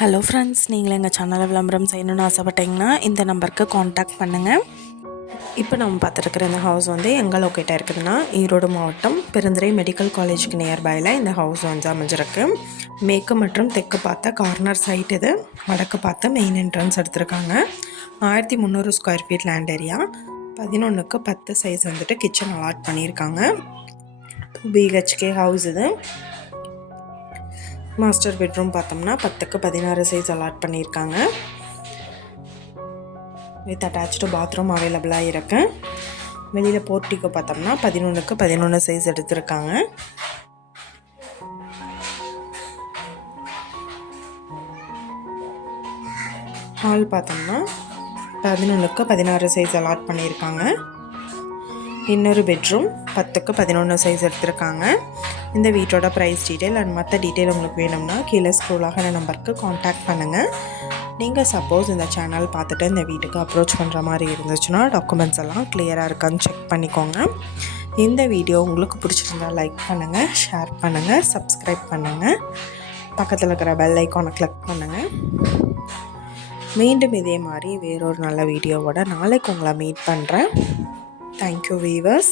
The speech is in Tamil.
ஹலோ ஃப்ரெண்ட்ஸ், நீங்கள் எங்கள் சேனலில் விளம்பரம் செய்யணும்னு ஆசைப்பட்டீங்கன்னா இந்த நம்பருக்கு காண்டாக்ட் பண்ணுங்கள். இப்போ நம்ம பார்த்துருக்குற இந்த ஹவுஸ் வந்து எங்கே லொக்கேட்டாக இருக்குதுன்னா, ஈரோடு மாவட்டம் பெருந்துறை மெடிக்கல் காலேஜுக்கு நியர்பையில் இந்த ஹவுஸ் வந்து அமைஞ்சிருக்கு. மேற்கு மற்றும் தெற்கு பார்த்த கார்னர் சைட் இது. வடக்கு பார்த்த மெயின் என்ட்ரன்ஸ் எடுத்திருக்காங்க. 1300 ஸ்கொயர் ஃபீட் லேண்ட் ஏரியா. 11க்கு 10 சைஸ் வந்துட்டு கிச்சன் அலாட் பண்ணியிருக்காங்க. 2 BHK ஹவுஸ் இது. மாஸ்டர் பெட்ரூம் பார்த்தோம்னா 10க்கு 16 சைஸ் அலாட் பண்ணியிருக்காங்க. வித் அட்டாச்சு பாத்ரூம் அவைலபிளாக இருக்கு. வெளியில் போர்ட்டிக்கோ பார்த்தோம்னா 11க்கு 11 சைஸ் எடுத்திருக்காங்க. ஹால் பார்த்தோம்னா 11க்கு 16 சைஸ் அலாட் பண்ணியிருக்காங்க. இன்னொரு பெட்ரூம் 10க்கு 11 சைஸ் எடுத்திருக்காங்க. இந்த வீட்டோட ப்ரைஸ் டீட்டெயில் அண்ட் மற்ற டீட்டெயில் உங்களுக்கு வேணும்னா கீழே ஸ்க்ரோல் ஆகிற நம்பருக்கு காண்டாக்ட் பண்ணுங்கள். நீங்கள் சப்போஸ் இந்த சேனல் பார்த்துட்டு இந்த வீட்டுக்கு அப்ரோச் பண்ணுற மாதிரி இருந்துச்சுன்னா டாக்குமெண்ட்ஸ் எல்லாம் கிளியராக இருக்கான்னு செக் பண்ணிக்கோங்க. இந்த வீடியோ உங்களுக்கு பிடிச்சிருந்தா லைக் பண்ணுங்கள், ஷேர் பண்ணுங்கள், சப்ஸ்கிரைப் பண்ணுங்கள். பக்கத்தில் இருக்கிற பெல் ஐக்கானை கிளிக் பண்ணுங்கள். மீண்டும் இதே மாதிரி வேறொரு நல்ல வீடியோவோட நாளைக்கு உங்களை மீட் பண்ணுறேன். Thank you, viewers.